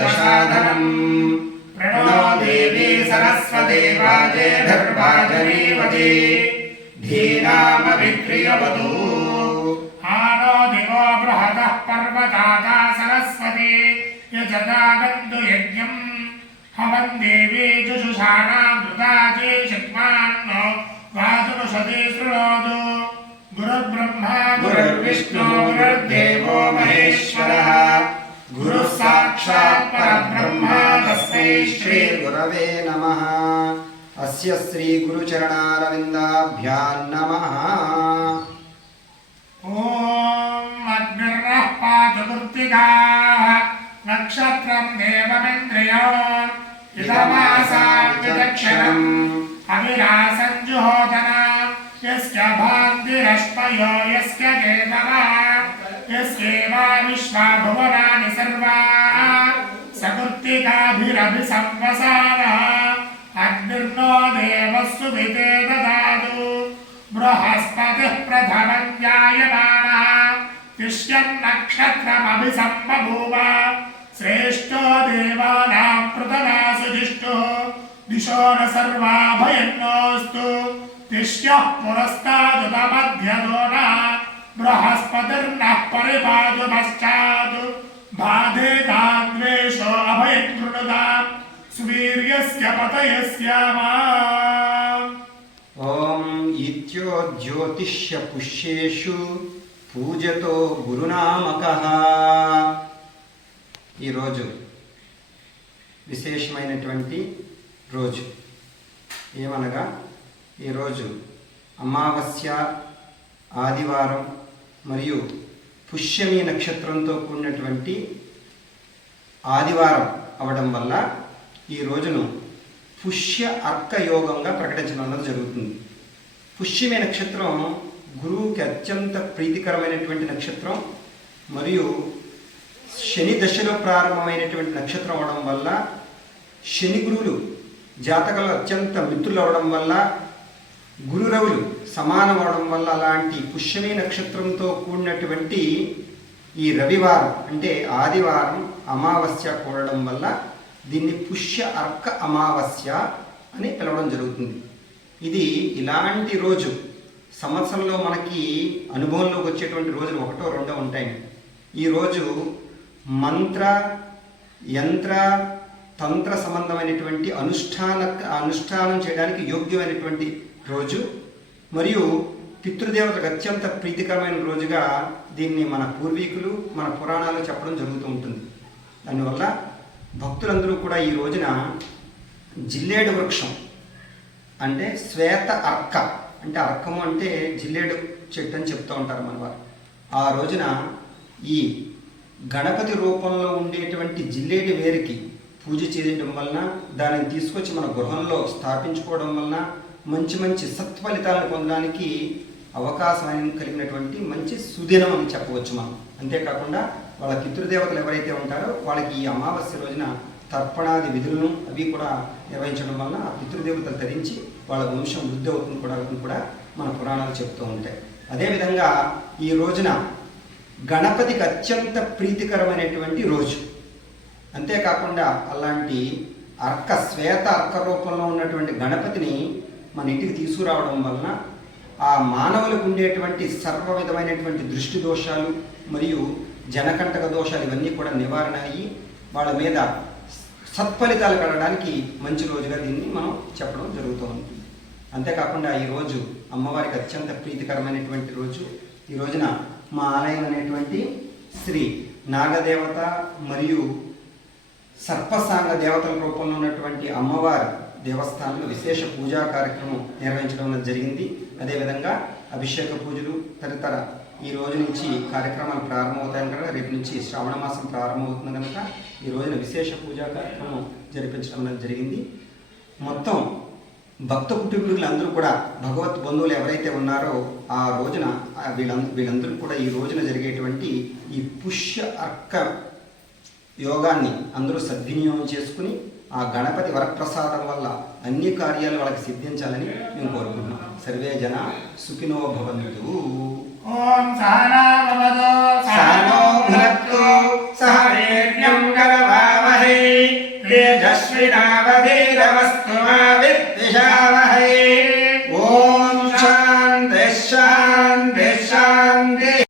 दशाधनम् प्रणो देवी सरस्वती वाजेभिर्वाजनीवती धीनामभिक्रियवतु आनो दिवो बृहदः पर्वताता सरस्वती यजदानन्दु यज्ञम् हवन् देवी जुषुषाणामृताजे शक्मान्नो वाजुषते शृणोतु गुरुर्ब्रह्मा गुरुर्विष्णु गुरुर्देवो महेश्वरः गुरुः साक्षात् परब्रह्म तस्मै श्री गुरवे नमः। अस्य श्री गुरुचरणारविन्दाभ्यां नमः। ॐ अग्निर्नः पातु कृत्तिकाः नक्षत्रं देवमिन्द्रियो इदमासां दक्षिणम् अविरासं जुहोदना यस्य भान्तिरश्मयो यस्य केतवः यस्येवा विश्वा भुवनानि सर्वा सकृत्तिकाभिरभिसंवसानः अग्निर्नो देवस्तु विते ददातु बृहस्पतिः प्रथमं जायमानः तिष्यन् नक्षत्रमभिसम्बभूव श्रेष्ठो देवानां पृतनासु जिष्ठुः दिशो न सर्वा भयन्नोऽस्तु तिष्यः पुरस्तादुतमध्यतो न बृहस्पतिर्नः परिपातु पश्चात् बाधेतान्वेषो अभयं कृणुताम् सुवीर्यस्य पतयस्यामा। ॐ इत्यो ज्योतिष्य पुष्येषु पूजतो గురునామకః। ఈరోజు విశేషమైనటువంటి రోజు ఏమనగా ఈరోజు అమావాస్య ఆదివారం మరియు పుష్యమి నక్షత్రంతో కూడినటువంటి ఆదివారం అవడం వల్ల ఈ రోజును పుష్య అర్క యోగంగా ప్రకటించడం అన్నది జరుగుతుంది। పుష్యమి నక్షత్రం గురువుకి అత్యంత ప్రీతికరమైనటువంటి నక్షత్రం మరియు శని దశలో ప్రారంభమైనటువంటి నక్షత్రం అవడం వల్ల శని గురువులు జాతకంలో అత్యంత మిత్రులు అవడం వల్ల గురురవులు సమానం అవడం వల్ల అలాంటి పుష్యమి నక్షత్రంతో కూడినటువంటి ఈ రవివారం అంటే ఆదివారం అమావాస్య కూడడం వల్ల దీన్ని పుష్య అర్క అమావాస్య అని పిలవడం జరుగుతుంది। ఇది ఇలాంటి రోజు సంవత్సరంలో మనకి అనుభవంలోకి వచ్చేటువంటి రోజులు ఒకటో రెండో ఉంటాయి। ఈరోజు మంత్ర యంత్ర తంత్ర సంబంధమైనటువంటి అనుష్ఠానం చేయడానికి యోగ్యమైనటువంటి రోజు మరియు పితృదేవతలకు అత్యంత ప్రీతికరమైన రోజుగా దీన్ని మన పూర్వీకులు మన పురాణాలు చెప్పడం జరుగుతూ ఉంటుంది। దానివల్ల భక్తులందరూ కూడా ఈ రోజున జిల్లేడు వృక్షం అంటే శ్వేత అర్క అంటే అర్కము అంటే జిల్లేడు చెట్టు అని చెప్తూ ఉంటారు మన వారు। ఆ రోజున ఈ గణపతి రూపంలో ఉండేటువంటి జిల్లేడు వేరికి పూజ చేయడం వలన దానిని తీసుకొచ్చి మన గృహంలో స్థాపించుకోవడం వలన మంచి మంచి సత్ఫలితాలను పొందడానికి అవకాశం కలిగినటువంటి మంచి సుదినం అని చెప్పవచ్చు మనం। అంతేకాకుండా వాళ్ళ పితృదేవతలు ఎవరైతే ఉంటారో వాళ్ళకి ఈ అమావాస్య రోజున తర్పణాది విధులను అవి కూడా నిర్వహించడం వలన ఆ పితృదేవతలు ధరించి వాళ్ళ వంశం వృద్ధి అవుతుంది కూడా మన పురాణాలు చెప్తూ ఉంటాయి। అదేవిధంగా ఈ రోజున గణపతికి అత్యంత ప్రీతికరమైనటువంటి రోజు। అంతేకాకుండా అలాంటి అర్క శ్వేత అర్క రూపంలో ఉన్నటువంటి గణపతిని మన ఇంటికి తీసుకురావడం వలన ఆ మానవులకు ఉండేటువంటి సర్వ విధమైనటువంటి దృష్టి దోషాలు మరియు జనకంటక దోషాలు ఇవన్నీ కూడా నివారణ అయ్యి వాళ్ళ మీద సత్ఫలితాలు కలగడానికి మంచి రోజుగా దీన్ని మనం చెప్పడం జరుగుతూ ఉంటుంది। అంతేకాకుండా ఈరోజు అమ్మవారికి అత్యంత ప్రీతికరమైనటువంటి రోజు। ఈ రోజున మా ఆలయం అనేటువంటి శ్రీ నాగదేవత మరియు సర్పసాంగ దేవతల రూపంలో ఉన్నటువంటి అమ్మవారి దేవస్థానంలో విశేష పూజా కార్యక్రమం నిర్వహించడం జరిగింది। అదేవిధంగా అభిషేక పూజలు తదితర ఈ రోజు నుంచి కార్యక్రమాలు ప్రారంభమవుతాయి కనుక రేపు నుంచి శ్రావణ మాసం ప్రారంభమవుతుంది కనుక ఈ రోజున విశేష పూజా కార్యక్రమం జరిపించడం జరిగింది। మొత్తం భక్త కుటుంబీకులందరూ కూడా భగవత్ బంధువులు ఎవరైతే ఉన్నారో ఆ రోజున వీళ్ళందరూ కూడా ఈ రోజున జరిగేటువంటి ఈ పుష్య అర్క యోగాన్ని అందరూ సద్వినియోగం చేసుకుని ఆ గణపతి వరప్రసాదం వల్ల అన్ని కార్యాలు వాళ్ళకి సిద్ధించాలని మేము కోరుకుంటున్నాం। సర్వే జన సుఖినో భవంతు। ఓం సహనా భవతు సహనో భునక్తు సహ వీర్యం కరవావహై तेजस्विनावधीतमस्तु मा विद्विषावहै। ॐ शान्तिः शान्तिः शान्तिः।